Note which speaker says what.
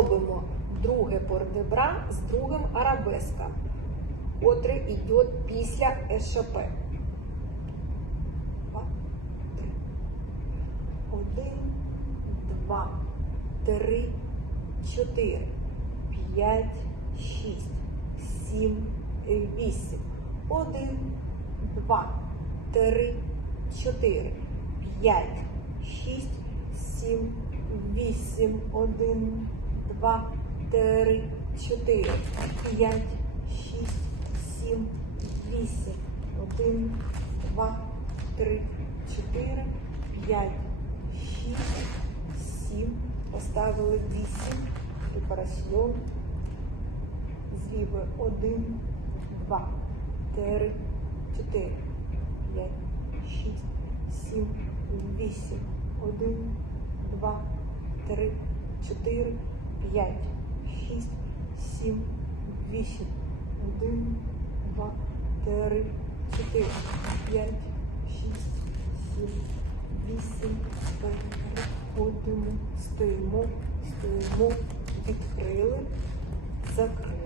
Speaker 1: робимо друге пордебра з другим арабеска, котрий йде після ЕШП. Два, три. Один, два, три, чотири, п'ять, шість, сім, вісім. Один, два, три, чотири, п'ять, шість, сім, вісім. Один, два, три, чотири, п'ять, шість, сім, вісім. Один, два, три, чотири, п'ять, шість, сім. Поставили вісім. Препарасьйон. Звіби один, два, три, чотири, п'ять, шість, сім, вісім. Один, два, три, чотири, п'ять, шість, сім, вісім. Один, два, три, чотири, п'ять, шість, сім, вісім. Переходимо, стоїмо, стоїмо, відкрили, закрили.